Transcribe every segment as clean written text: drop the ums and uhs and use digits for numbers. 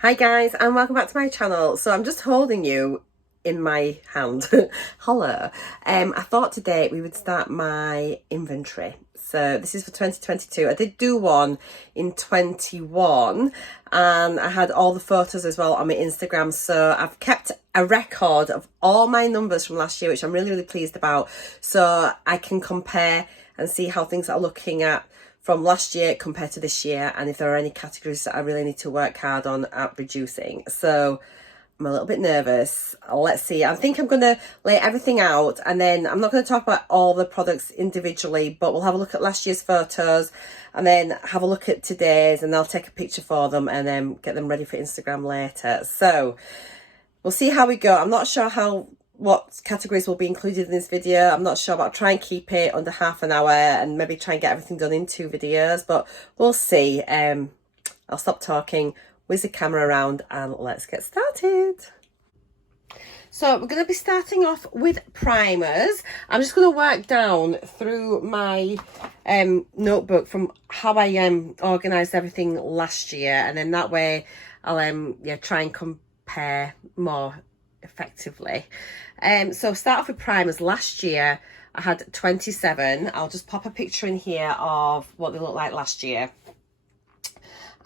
Hi guys, and welcome back to my channel. So I'm just holding you in my hand. Hello. I thought today we would start my inventory. So this is for 2022. I did do one in 21 and I had all the photos as well on my Instagram. So I've kept a record of all my numbers from last year, which I'm really pleased about. So I can compare and see how things are looking at from last year compared to this year, and if there are any categories that I really need to work hard on at reducing. So I'm a little bit nervous. Let's see. I think I'm going to lay everything out, and then I'm not going to talk about all the products individually, but we'll have a look at last year's photos and then have a look at today's, and I'll take a picture for them and then get them ready for Instagram later. So we'll see how we go. I'm not sure what categories will be included in this video. I'm not sure, but I'll try and keep it under half an hour and maybe try and get everything done in 2 videos, but we'll see. I'll stop talking, whiz the camera around, and let's get started. So we're going to be starting off with primers. I'm just going to work down through my notebook from how I organised everything last year, and then that way I'll try and compare more effectively. So start off with primers. Last year I had 27. I'll just pop a picture in here of what they looked like last year.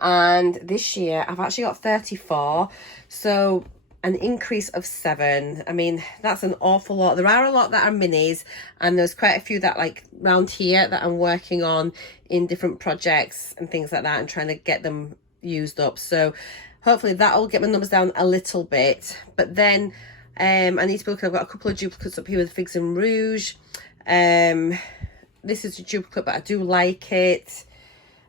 And this year I've actually got 34. So an increase of 7. I mean, that's an awful lot. There are a lot that are minis, and there's quite a few that like round here that I'm working on in different projects and things like that and trying to get them used up. So hopefully that'll get my numbers down a little bit. But then I need to be looking. I've got a couple of duplicates up here with Figs and Rouge. This is a duplicate, but I do like it.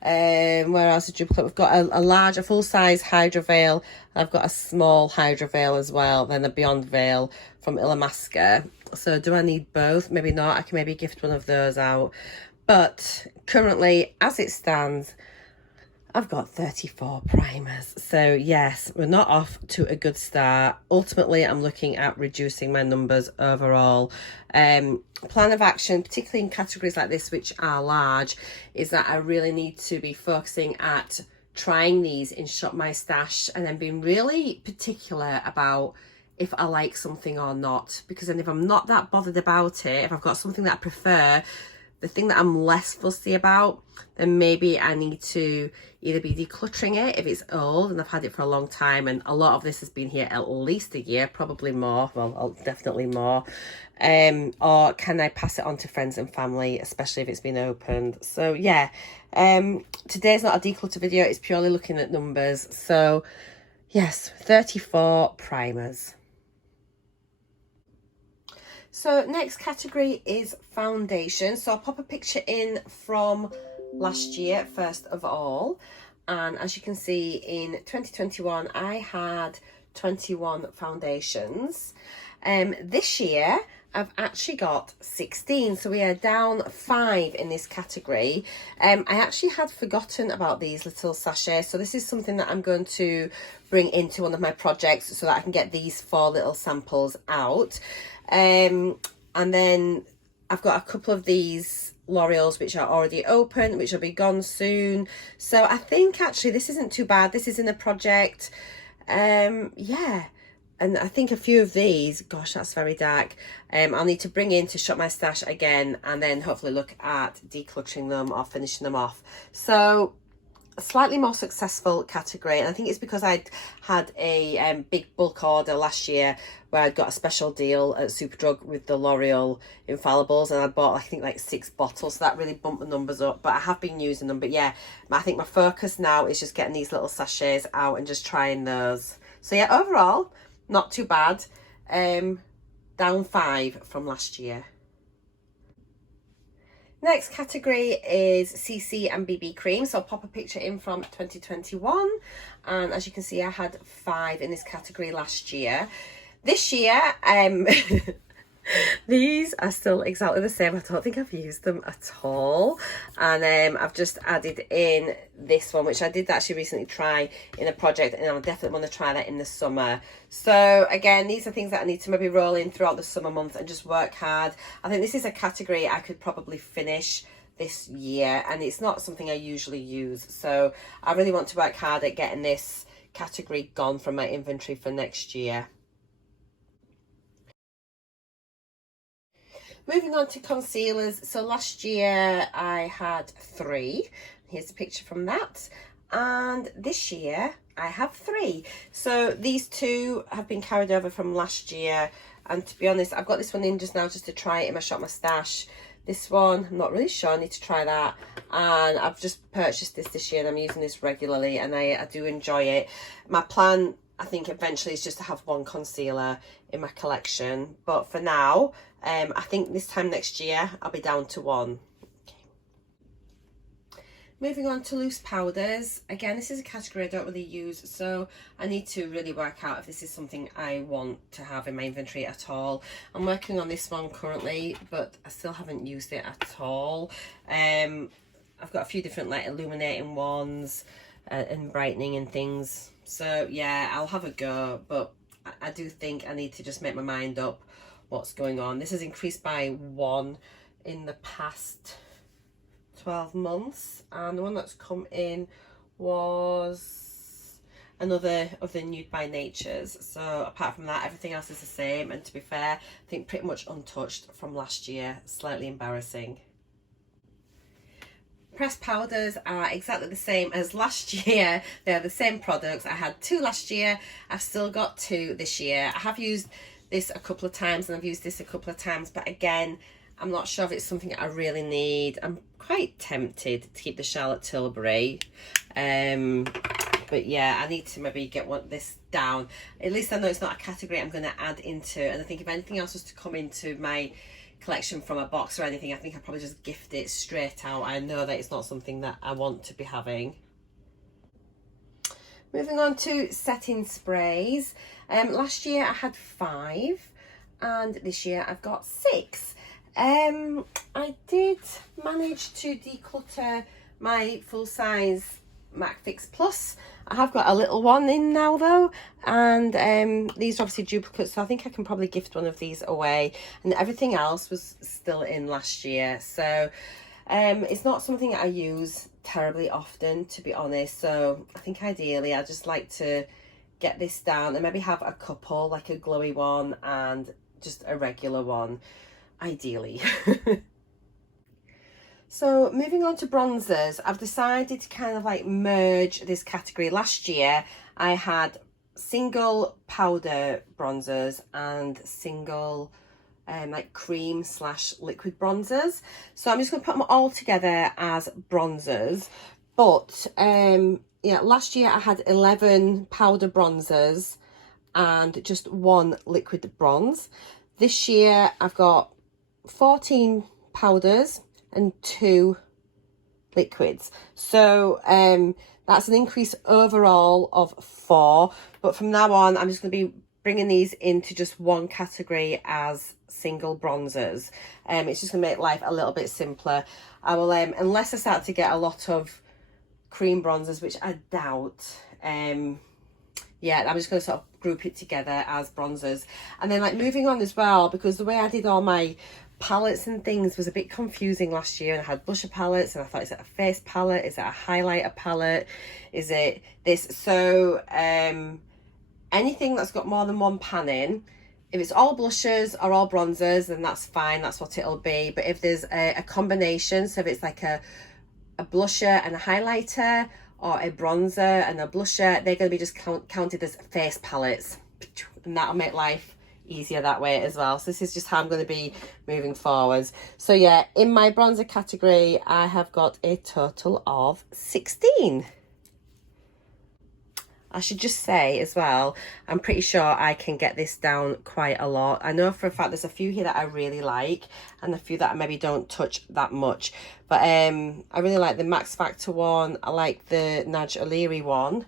Where else is a duplicate? We've got a full-size Hydra Veil. I've got a small Hydra Veil as well, then a Beyond Veil from Illamasqua. So do I need both? Maybe not. I can maybe gift one of those out. But currently, as it stands, I've got 34 primers. So yes, we're not off to a good start. Ultimately, I'm looking at reducing my numbers overall. Plan of action, particularly in categories like this, which are large, is that I really need to be focusing at trying these in Shop My Stash and then being really particular about if I like something or not. Because then if I'm not that bothered about it, if I've got something that I prefer, the thing that I'm less fussy about, then maybe I need to either be decluttering it if it's old and I've had it for a long time, and a lot of this has been here at least a year, probably more, well, definitely more, or can I pass it on to friends and family, especially if it's been opened. So yeah, today's not a declutter video, it's purely looking at numbers. So yes, 34 primers. So next category is foundation. So I'll pop a picture in from last year first of all. And as you can see, in 2021, I had 21 foundations. This year, I've actually got 16. So we are down 5 in this category. I actually had forgotten about these little sachets. So this is something that I'm going to bring into one of my projects so that I can get these 4 little samples out. And then I've got a couple of these L'Oreals which are already open, which will be gone soon. So I think actually this isn't too bad. This is in the project. Yeah. And I think a few of these, gosh, that's very dark. I'll need to bring in to Shop My Stash again and then hopefully look at decluttering them or finishing them off. So a slightly more successful category, and I think it's because I'd had a big bulk order last year where I'd got a special deal at Superdrug with the L'Oreal Infallibles, and I bought I think like 6 bottles, so that really bumped the numbers up. But I have been using them. But yeah, I think my focus now is just getting these little sachets out and just trying those. So yeah, overall not too bad. Down 5 from last year. Next category is CC and BB cream. So I'll pop a picture in from 2021. And as you can see, I had 5 in this category last year. This year, these are still exactly the same. I don't think I've used them at all. And I've just added in this one, which I did actually recently try in a project, and I definitely want to try that in the summer. So again, these are things that I need to maybe roll in throughout the summer month and just work hard. I think this is a category I could probably finish this year, and it's not something I usually use. So I really want to work hard at getting this category gone from my inventory for next year. Moving on to concealers. So last year I had 3. Here's a picture from that. And this year I have 3. So these 2 have been carried over from last year. And to be honest, I've got this one in just now just to try it in my Shop My Stash. This one, I'm not really sure, I need to try that. And I've just purchased this year and I'm using this regularly and I do enjoy it. My plan, I think eventually, is just to have 1 concealer in my collection. But for now, I think this time next year, I'll be down to 1. Moving on to loose powders. Again, this is a category I don't really use, so I need to really work out if this is something I want to have in my inventory at all. I'm working on this one currently, but I still haven't used it at all. I've got a few different like illuminating ones and brightening and things. So yeah, I'll have a go, but I do think I need to just make my mind up what's going on. This has increased by 1 in the past 12 months, and the one that's come in was another of the Nude by Natures. So apart from that, everything else is the same, and to be fair, I think pretty much untouched from last year. Slightly embarrassing. Pressed powders are exactly the same as last year. They're the same products. I had 2 last year. I've still got 2 this year. I have used this a couple of times and I've used this a couple of times, but again, I'm not sure if it's something I really need. I'm quite tempted to keep the Charlotte Tilbury. But yeah, I need to maybe get this down. At least I know it's not a category I'm going to add into. And I think if anything else was to come into my collection from a box or anything, I think I'd probably just gift it straight out. I know that it's not something that I want to be having. Moving on to setting sprays. Last year I had 5 and this year I've got 6. I did manage to declutter my full-size MAC Fix Plus. I have got a little one in now though, and these are obviously duplicates, so I think I can probably gift one of these away, and everything else was still in last year. So it's not something I use terribly often, to be honest, so I think ideally I just like to get this down and maybe have a couple, like a glowy one and just a regular one, ideally. So moving on to bronzers, I've decided to kind of like merge this category. Last year I had single powder bronzers and single like cream / liquid bronzers. So I'm just going to put them all together as bronzers. But yeah, last year I had 11 powder bronzers and just 1 liquid bronze. This year I've got 14 powders and 2 liquids. So that's an increase overall of 4. But from now on, I'm just going to be bringing these into just 1 category as single bronzers. It's just going to make life a little bit simpler. I will, unless I start to get a lot of cream bronzers, which I doubt, yeah, I'm just going to sort of group it together as bronzers. And then like moving on as well, because the way I did all my palettes and things was a bit confusing last year, and I had blusher palettes and I thought, is it a face palette, is it a highlighter palette, is it this? So anything that's got more than 1 pan in, if it's all blushers or all bronzers, then that's fine, that's what it'll be. But if there's a combination, so if it's like a blusher and a highlighter, or a bronzer and a blusher, they're going to be just counted as face palettes, and that'll make life easier that way as well. So this is just how I'm going to be moving forwards. So yeah, in my bronzer category I have got a total of 16. I should just say as well, I'm pretty sure I can get this down quite a lot. I know for a fact there's a few here that I really like and a few that I maybe don't touch that much. But I really like the Max Factor one. I like the Naj O'Leary one.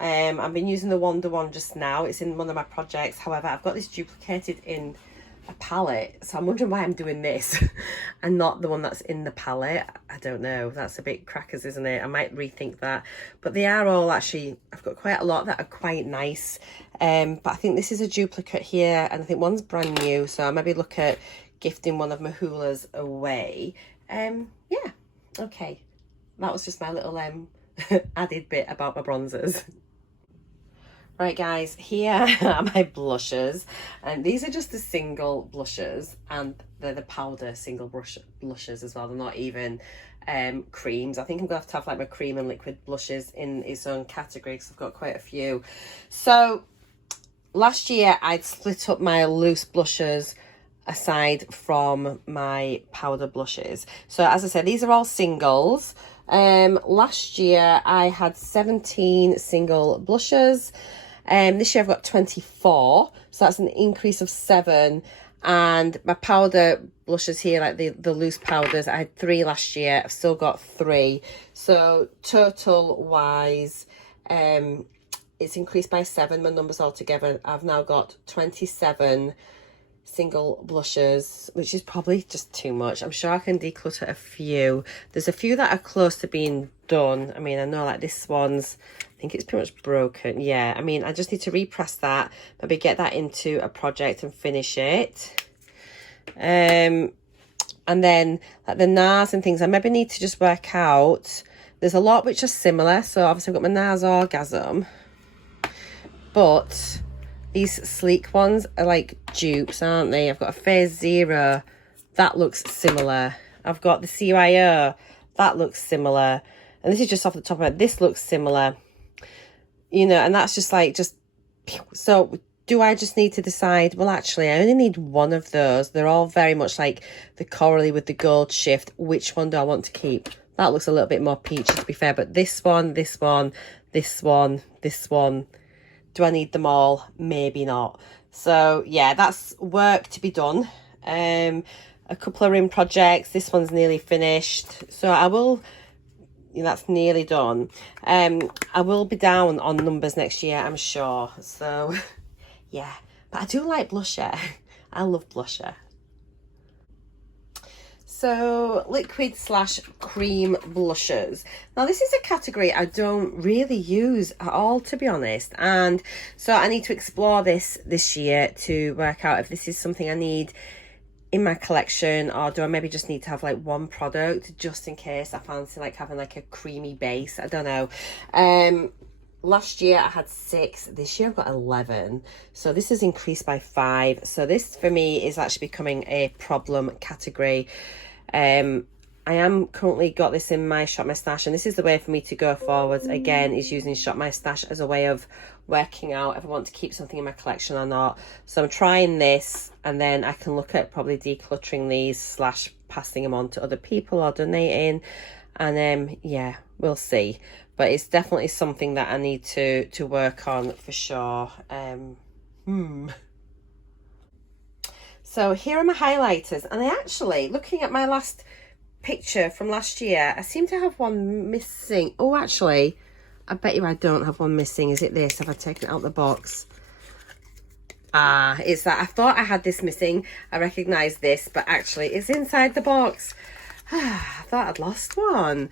I've been using the Wonder one just now. It's in one of my projects. However, I've got this duplicated in a palette, so I'm wondering why I'm doing this and not the one that's in the palette. I don't know, that's a bit crackers, isn't it? I might rethink that. But they are all actually, I've got quite a lot that are quite nice, but I think this is a duplicate here, and I think one's brand new, so I maybe look at gifting one of my Hulas away. Yeah, okay, that was just my little added bit about my bronzers. Right guys, here are my blushes, and these are just the single blushes, and they're the powder single blushes as well. They're not even creams. I think I'm gonna have like my cream and liquid blushes in its own category because I've got quite a few. So last year I'd split up my loose blushes aside from my powder blushes. So as I said, these are all singles. Last year I had 17 single blushes. This year I've got 24, so that's an increase of 7. And my powder blushes here, like the loose powders, I had 3 last year. I've still got 3. So total wise, it's increased by 7. My numbers all together, I've now got 27 single blushes, which is probably just too much. I'm sure I can declutter a few. There's a few that are close to being done. I mean, I know like this one's, I think it's pretty much broken. Yeah, I mean, I just need to repress that, maybe get that into a project and finish it. And then like the NARS and things, I maybe need to just work out. There's a lot which are similar. So obviously I've got my NARS Orgasm, but these sleek ones are like dupes, aren't they? I've got a Phase Zero, that looks similar. I've got the CYO, that looks similar. And this is just off the top of my head, this looks similar. You know, and that's just like, so do I just need to decide, well, actually, I only need one of those. They're all very much like the corally with the gold shift. Which one do I want to keep? That looks a little bit more peachy, to be fair. But this one, this one, this one, this one, do I need them all? Maybe not. So yeah, that's work to be done. A couple of rim projects. This one's nearly finished. So I will, that's nearly done. I will be down on numbers next year, I'm sure. So yeah, but I do like blusher. I love blusher. So liquid / cream blushes. Now this is a category I don't really use at all, to be honest. And so I need to explore this year to work out if this is something I need in my collection, or do I maybe just need to have like one product just in case I fancy like having like a creamy base. I don't know. Last year I had 6, this year I've got 11, so this has increased by 5. So this for me is actually becoming a problem category. I am currently got this in my Shop My Stash, and this is the way for me to go forwards again, is using Shop My Stash as a way of working out if I want to keep something in my collection or not. So I'm trying this, and then I can look at probably decluttering these / passing them on to other people or donating, and yeah, we'll see. But it's definitely something that I need to work on for sure. So here are my highlighters, and I actually, looking at my last picture from last year, I seem to have one missing. Oh, actually, I bet you I don't have one missing. Is it this? Have I taken it out the box? Ah, it's that. I thought I had this missing. I recognise this, but actually it's inside the box. I thought I'd lost one.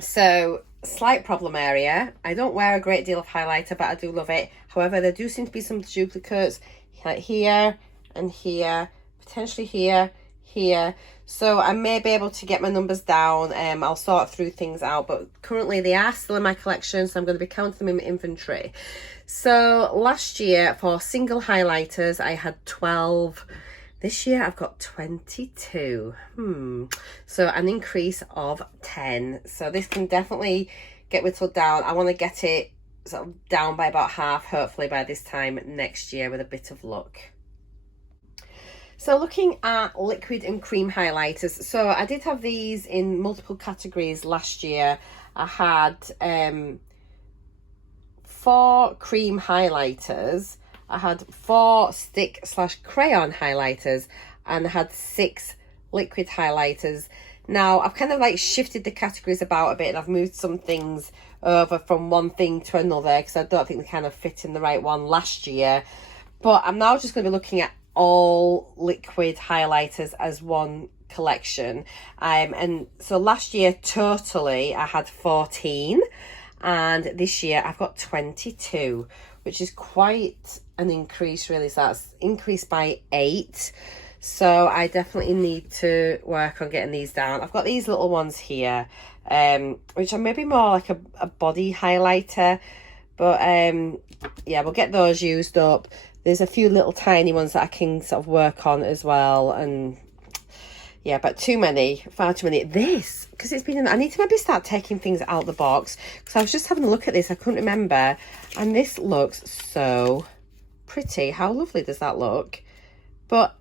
So slight problem area. I don't wear a great deal of highlighter, but I do love it. However, there do seem to be some duplicates like here and here, potentially here, here. So I may be able to get my numbers down. I'll sort through things out, but currently they are still in my collection, so I'm going to be counting them in my inventory. So last year for single highlighters I had 12. This year I've got 22. So an increase of 10. So this can definitely get whittled down. I want to get it sort of down by about half, hopefully by this time next year with a bit of luck. So looking at liquid and cream highlighters, so I did have these in multiple categories last year. I had 4 cream highlighters, I had 4 stick / crayon highlighters, and I had 6 liquid highlighters. Now I've kind of like shifted the categories about a bit, and I've moved some things over from one thing to another because I don't think they kind of fit in the right one last year. But I'm now just going to be looking at all liquid highlighters as one collection. And so last year totally I had 14, and this year I've got 22, which is quite an increase really. So that's increased by 8. So I definitely need to work on getting these down. I've got these little ones here, which are maybe more like a body highlighter, But yeah, we'll get those used up. There's a few little tiny ones that I can sort of work on as well. And yeah, but too many, far too many. This, because it's been, I need to maybe start taking things out the box. Because I was just having a look at this, I couldn't remember. And this looks so pretty. How lovely does that look? But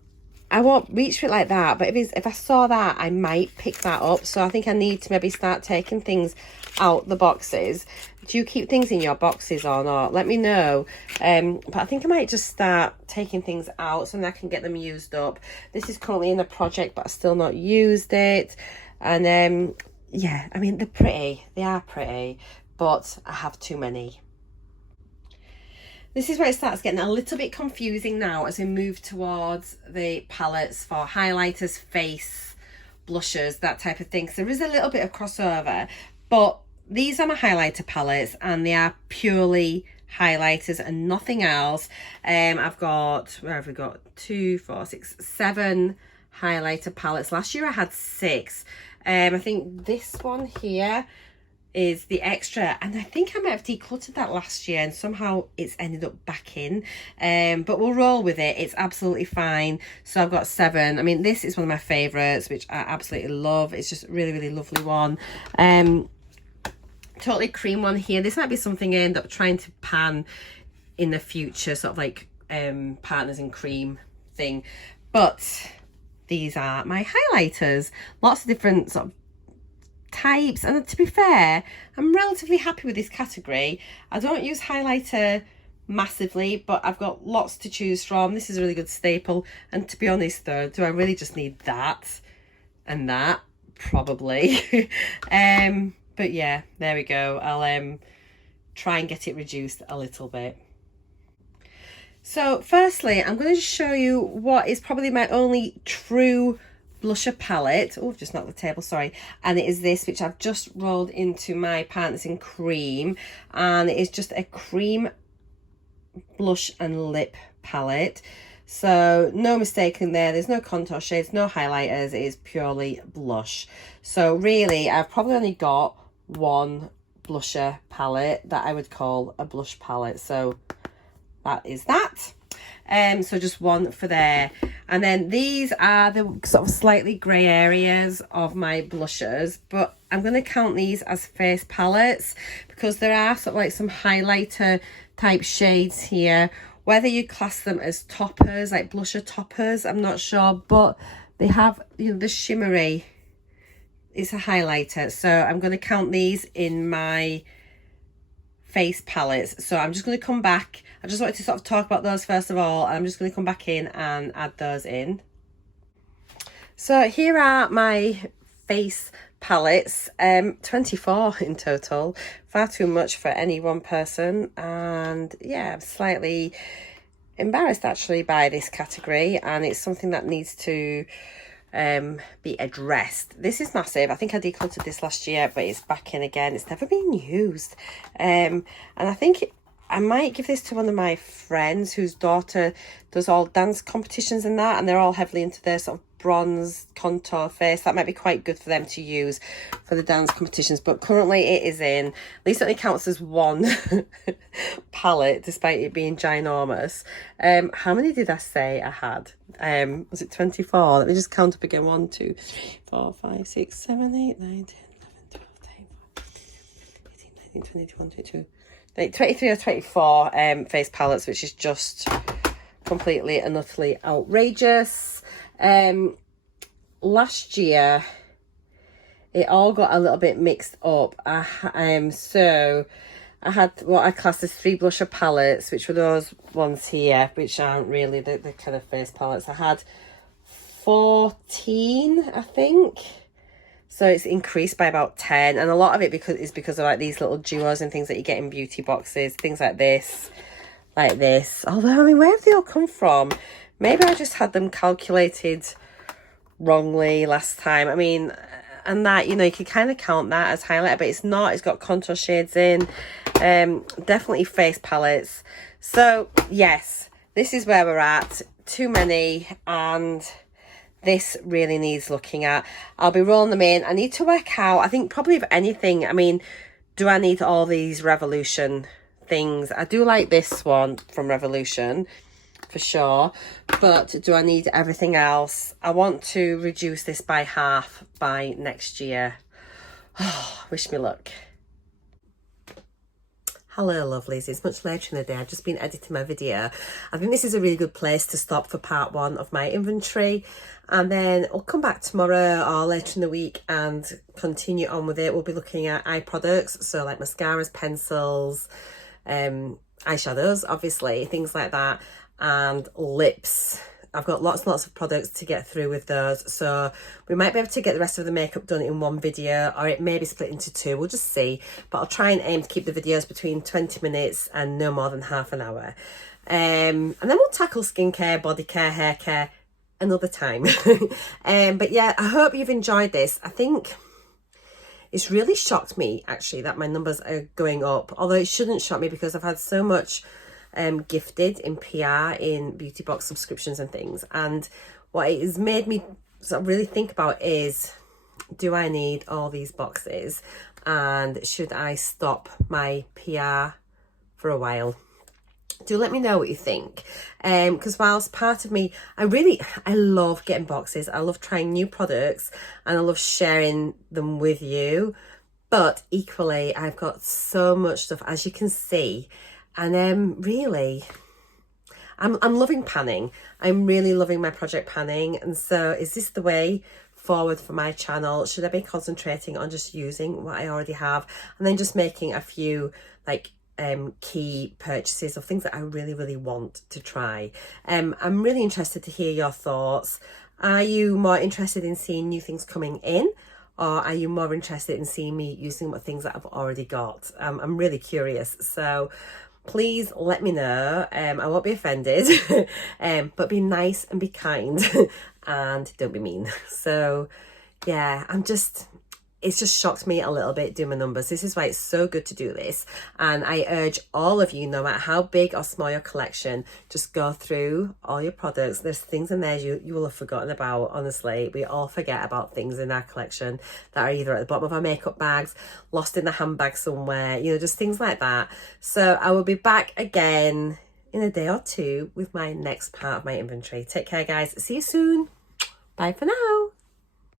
I won't reach for it like that. But if I saw that, I might pick that up. So I think I need to maybe start taking things out the boxes. Do you keep things in your boxes or not? Let me know. But I think I might just start taking things out so then I can get them used up. This is currently in a project, but I've still not used it. And yeah, I mean, they're pretty. They are pretty, but I have too many. This is where it starts getting a little bit confusing now as we move towards the palettes for highlighters, face, blushers, that type of thing. So there is a little bit of crossover, but these are my highlighter palettes and they are purely highlighters and nothing else. I've got, where have we got? 2, 4, 6, 7 highlighter palettes. Last year I had 6. I think this one here is the extra, and I think I might have decluttered that last year and somehow it's ended up back in, but we'll roll with it. It's absolutely fine. So I've got 7. I mean, this is one of my favorites, which I absolutely love. It's just a really, really lovely one. Totally cream one here. This might be something I end up trying to pan in the future, sort of like partners in cream thing. But these are my highlighters, lots of different sort of types, and to be fair, I'm relatively happy with this category. I don't use highlighter massively, but I've got lots to choose from. This is a really good staple, and to be honest though, do I really just need that and that? Probably. But yeah, there we go. I'll try and get it reduced a little bit. So firstly, I'm going to just show you what is probably my only true blusher palette. Oh, I've just knocked the table, sorry. And it is this, which I've just rolled into my Partners in Cream, and it is just a cream blush and lip palette. So no mistake in there, there's no contour shades, no highlighters, it is purely blush. So really, I've probably only got one blusher palette that I would call a blush palette. So that is that. So just one for there. And then these are the sort of slightly grey areas of my blushers, but I'm going to count these as face palettes because there are sort of like some highlighter type shades here. Whether you class them as toppers, like blusher toppers, I'm not sure, but they have, you know, the shimmery, it's a highlighter. So I'm going to count these in my face palettes. So I'm just going to come back. I just wanted to sort of talk about those first of all, and I'm just going to come back in and add those in. So here are my face palettes, 24 in total, far too much for any one person. And yeah, I'm slightly embarrassed actually by this category, and it's something that needs to be addressed. This is massive. I think I decluttered this last year, but it's back in again. It's never been used, and I think I might give this to one of my friends whose daughter does all dance competitions and that, and they're all heavily into their sort of bronze contour face. That might be quite good for them to use for the dance competitions, but currently it is in. At least it only counts as one palette despite it being ginormous. How many did I say I had? Was it 24? Let me just count up again. 1, 2, 3, 4, 5, 6, 7, 8, 9, 10, 11, 12, 13, 14, 15, 19, 20, 21, 22, 23 or 24 face palettes, which is just completely and utterly outrageous. Last year it all got a little bit mixed up. So I had what I class as 3 blusher palettes, which were those ones here, which aren't really the kind of face palettes. I had 14, I think. So it's increased by about 10, and a lot of it is because of like these little duos and things that you get in beauty boxes, things like this. Although, I mean, where have they all come from? Maybe I just had them calculated wrongly last time. I mean, and that, you know, you could kind of count that as highlighter, but it's not. It's got contour shades in. Definitely face palettes. So yes, this is where we're at. Too many, and this really needs looking at. I'll be rolling them in. I need to work out, I think probably if anything, I mean, do I need all these Revolution things. I do like this one from Revolution, for sure, but do I need everything else? I want to reduce this by half by next year. Oh, wish me luck. Hello lovelies, it's much later in the day. I've just been editing my video. I think this is a really good place to stop for part 1 of my inventory, and then I'll come back tomorrow or later in the week and continue on with it. We'll be looking at eye products, so like mascaras, pencils, eyeshadows, obviously, things like that, and lips. I've got lots and lots of products to get through with those, so we might be able to get the rest of the makeup done in one video, or it may be split into 2, we'll just see. But I'll try and aim to keep the videos between 20 minutes and no more than half an hour. And then we'll tackle skincare, body care, hair care another time. But yeah, I hope you've enjoyed this. I think it's really shocked me actually that my numbers are going up, although it shouldn't shock me because I've had so much gifted in PR, in beauty box subscriptions and things, and what it has made me sort of really think about is, do I need all these boxes, and should I stop my PR for a while? Do let me know what you think, because whilst part of me, I love getting boxes, I love trying new products, and I love sharing them with you, but equally I've got so much stuff, as you can see. And really, I'm loving panning. I'm really loving my project panning. And so is this the way forward for my channel? Should I be concentrating on just using what I already have and then just making a few like key purchases of things that I really, really want to try? I'm really interested to hear your thoughts. Are you more interested in seeing new things coming in? Or are you more interested in seeing me using what things that I've already got? I'm really curious. So please let me know. I won't be offended, but be nice and be kind and don't be mean. So yeah, it's just shocked me a little bit doing my numbers. This is why it's so good to do this. And I urge all of you, no matter how big or small your collection, just go through all your products. There's things in there you will have forgotten about, honestly. We all forget about things in our collection that are either at the bottom of our makeup bags, lost in the handbag somewhere, you know, just things like that. So I will be back again in a day or 2 with my next part of my inventory. Take care, guys. See you soon. Bye for now.